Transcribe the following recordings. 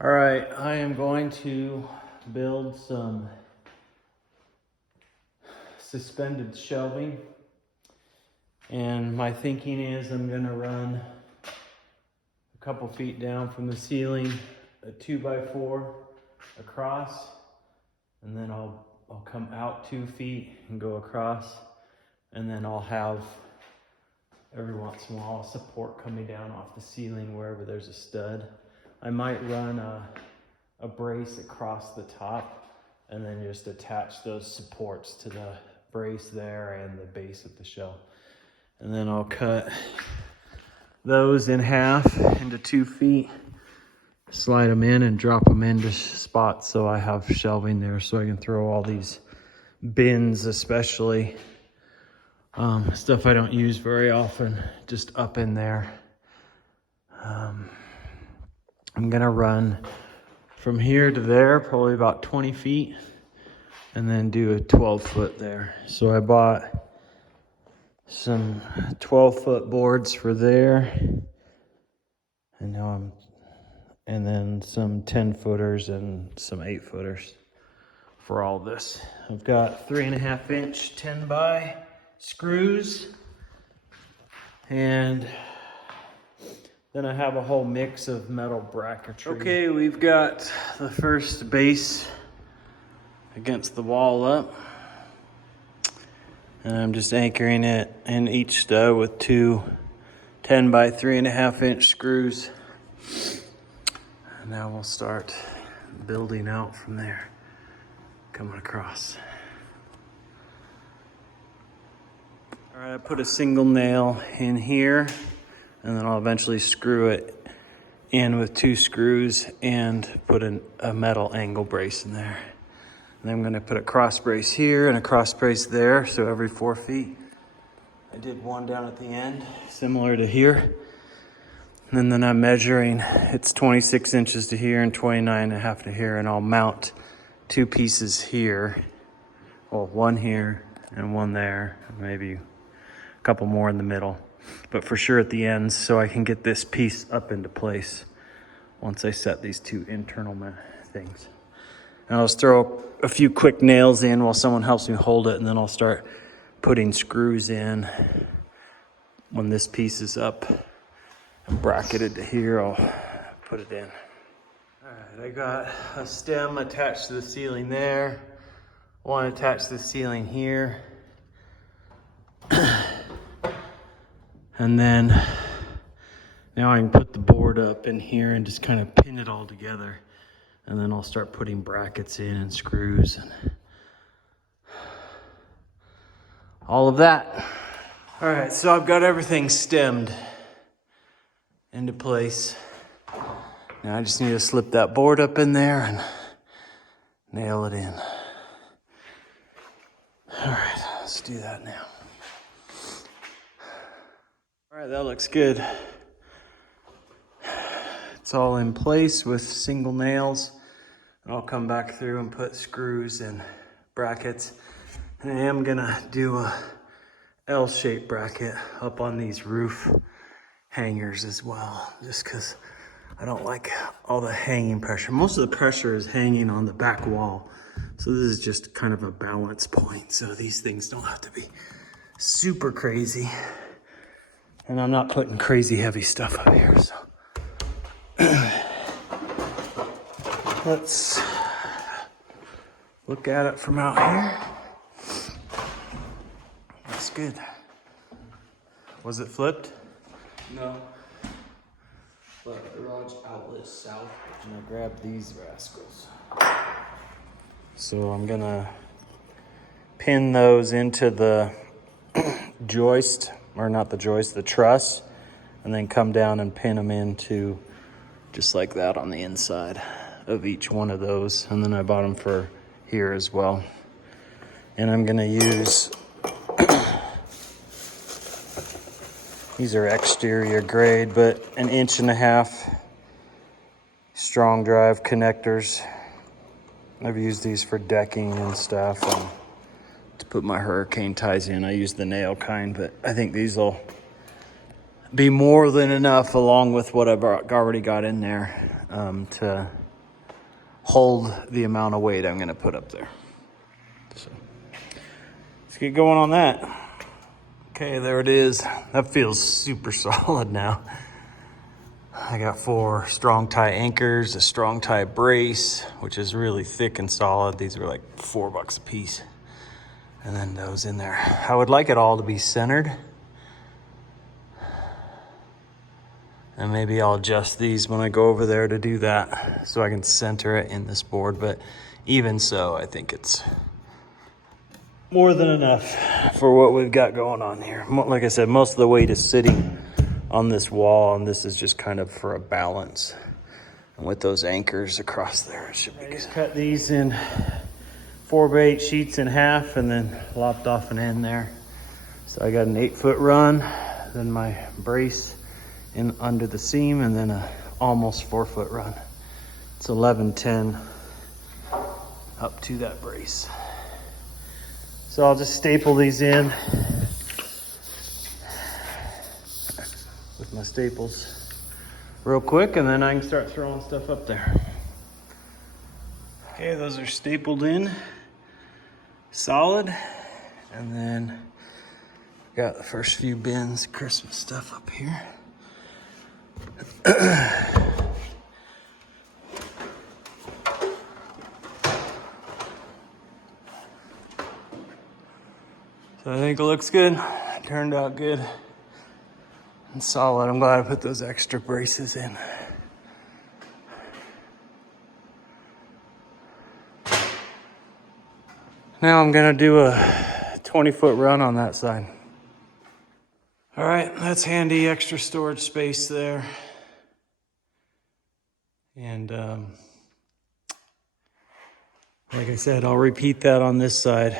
All right, I am going to build some suspended shelving. And my thinking is I'm gonna run a couple feet down from the ceiling, a 2x4 across, and then I'll come out 2 feet and go across, and then I'll have every once in a while support coming down off the ceiling wherever there's a stud. I might run a brace across the top and then just attach those supports to the brace there and the base of the shelf. And then I'll cut those in half into 2 feet, slide them in and drop them into spots so I have shelving there so I can throw all these bins, especially stuff I don't use very often, just up in there. I'm gonna run from here to there, probably about 20 feet, and then do a 12-foot there. So I bought some 12-foot boards for there, and then some 10-footers and some 8-footers for all this. I've got 3.5-inch 10-by screws, and then I have a whole mix of metal bracketry. Okay, we've got the first base against the wall up, and I'm just anchoring it in each stud with two 10 by 3.5-inch screws. And now we'll start building out from there, coming across. All right, I put a single nail in here, and then I'll eventually screw it in with 2 screws and put a metal angle brace in there. And then I'm gonna put a cross brace here and a cross brace there, so every 4 feet. I did one down at the end, similar to here. And then I'm measuring, it's 26 inches to here and 29.5 to here, and I'll mount 2 pieces here. Well, one here and one there, maybe a couple more in the middle, but for sure at the ends, so I can get this piece up into place once I set these 2 internal things. And I'll just throw a few quick nails in while someone helps me hold it, and then I'll start putting screws in when this piece is up and bracketed to here. I'll put it in. All right, I got a stem attached to the ceiling there, one attached to the ceiling here. And then now I can put the board up in here and just kind of pin it all together. And then I'll start putting brackets in and screws and all of that. All right, so I've got everything stemmed into place. Now I just need to slip that board up in there and nail it in. All right, let's do that now. All right, that looks good. It's all in place with single nails. I'll come back through and put screws and brackets. And I am gonna do a L-shaped bracket up on these roof hangers as well, just because I don't like all the hanging pressure. Most of the pressure is hanging on the back wall. So this is just kind of a balance point. So these things don't have to be super crazy. And I'm not putting crazy heavy stuff up here, so. Let's look at it from out here. That's good. Was it flipped? No. But garage outlet is south. I'm gonna grab these rascals. So I'm gonna pin those into the joist, or not the joist, the truss, and then come down and pin them into just like that on the inside of each one of those. And then I bought them for here as well. And I'm gonna use, these are exterior grade, but 1.5 inch strong drive connectors. I've used these for decking and stuff, and to put my hurricane ties in. I use the nail kind, but I think these will be more than enough along with what I've already got in there to hold the amount of weight I'm gonna put up there. So let's get going on that. Okay, there it is. That feels super solid now. I got 4 strong tie anchors, a strong tie brace, which is really thick and solid. These were like $4 a piece. And then those in there. I would like it all to be centered. And maybe I'll adjust these when I go over there to do that so I can center it in this board. But even so, I think it's more than enough for what we've got going on here. Like I said, most of the weight is sitting on this wall, and this is just kind of for a balance. And with those anchors across there, it should be good. I just cut these in 4x8 sheets in half and then lopped off an end there. So I got an 8-foot run, then my brace in under the seam, and then a almost 4-foot run. It's 11-10 up to that brace. So I'll just staple these in with my staples real quick, and then I can start throwing stuff up there. Okay, those are stapled in solid, and then got the first few bins of Christmas stuff up here. So I think it looks good. It turned out good and solid. I'm glad I put those extra braces in. Now I'm gonna do a 20-foot run on that side. All right, that's handy extra storage space there. And like I said, I'll repeat that on this side,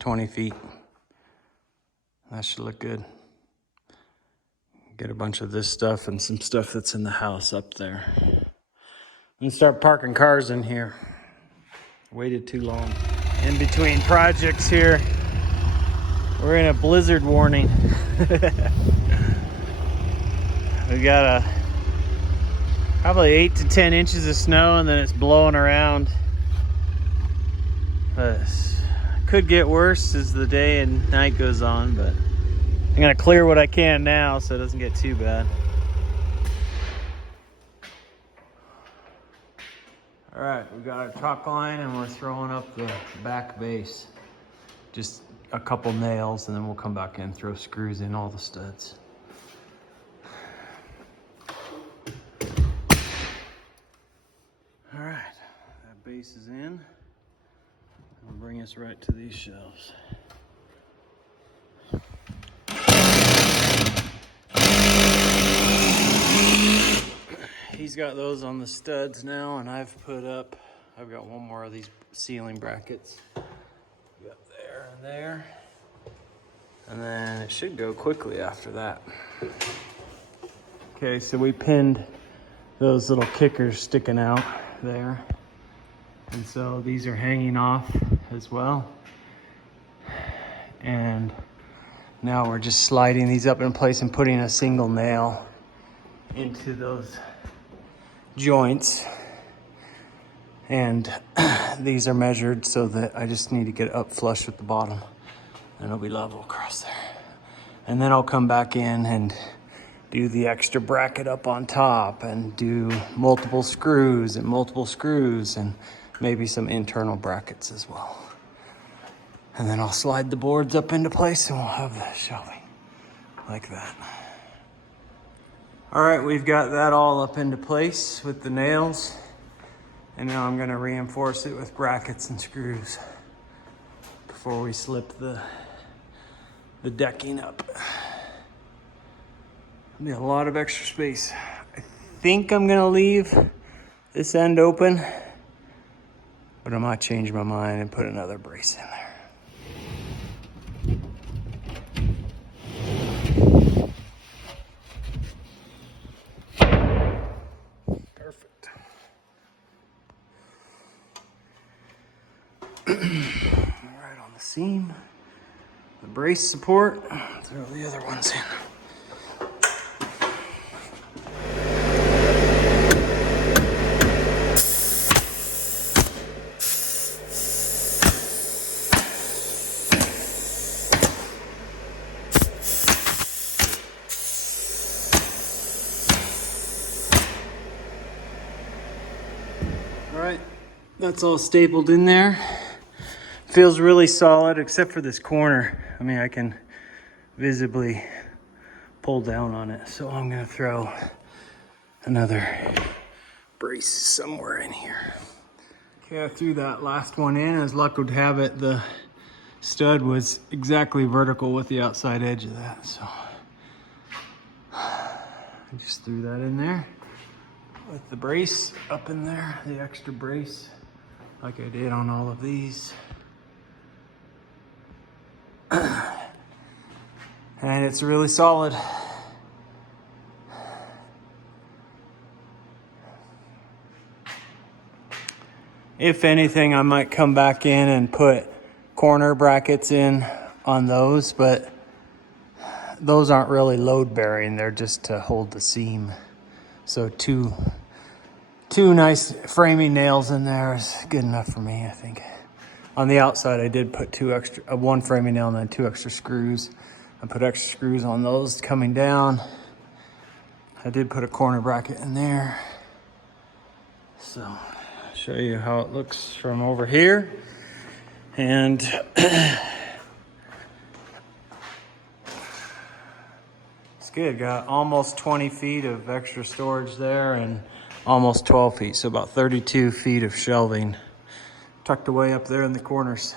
20 feet. That should look good. Get a bunch of this stuff and some stuff that's in the house up there. And start parking cars in here. Waited too long. In between projects here, we're in a blizzard warning. We got probably 8 to 10 inches of snow, and then it's blowing around. Could get worse as the day and night goes on, but I'm gonna clear what I can now so it doesn't get too bad. All right, we got our chalk line and we're throwing up the back base. Just a couple nails, and then we'll come back in, throw screws in all the studs. All right, that base is in. It'll bring us right to these shelves. He's got those on the studs now, and I've got one more of these ceiling brackets. Got there and there. And then it should go quickly after that. Okay, so we pinned those little kickers sticking out there. And so these are hanging off as well. And now we're just sliding these up in place and putting a single nail into those joints. And these are measured so that I just need to get up flush with the bottom, and it'll be level across there. And then I'll come back in and do the extra bracket up on top and do multiple screws and maybe some internal brackets as well. And then I'll slide the boards up into place and we'll have the shelving like that. All right, we've got that all up into place with the nails. And now I'm gonna reinforce it with brackets and screws before we slip the decking up. There'll be a lot of extra space. I think I'm gonna leave this end open, but I might change my mind and put another brace in there. Perfect. Right on the seam, the brace support, throw the other ones in. All right, that's all stapled in there. Feels really solid except for this corner. I mean, I can visibly pull down on it. So I'm gonna throw another brace somewhere in here. Okay, I threw that last one in. As luck would have it, the stud was exactly vertical with the outside edge of that. So I just threw that in there with the brace up in there, the extra brace, like I did on all of these. And it's really solid. If anything, I might come back in and put corner brackets in on those, but those aren't really load bearing. They're just to hold the seam. So two nice framing nails in there is good enough for me, I think. On the outside, I did put one framing nail and then 2 extra screws. I put extra screws on those coming down. I did put a corner bracket in there. So I'll show you how it looks from over here. And it's good. Got almost 20 feet of extra storage there and almost 12 feet. So about 32 feet of shelving tucked away up there in the corners.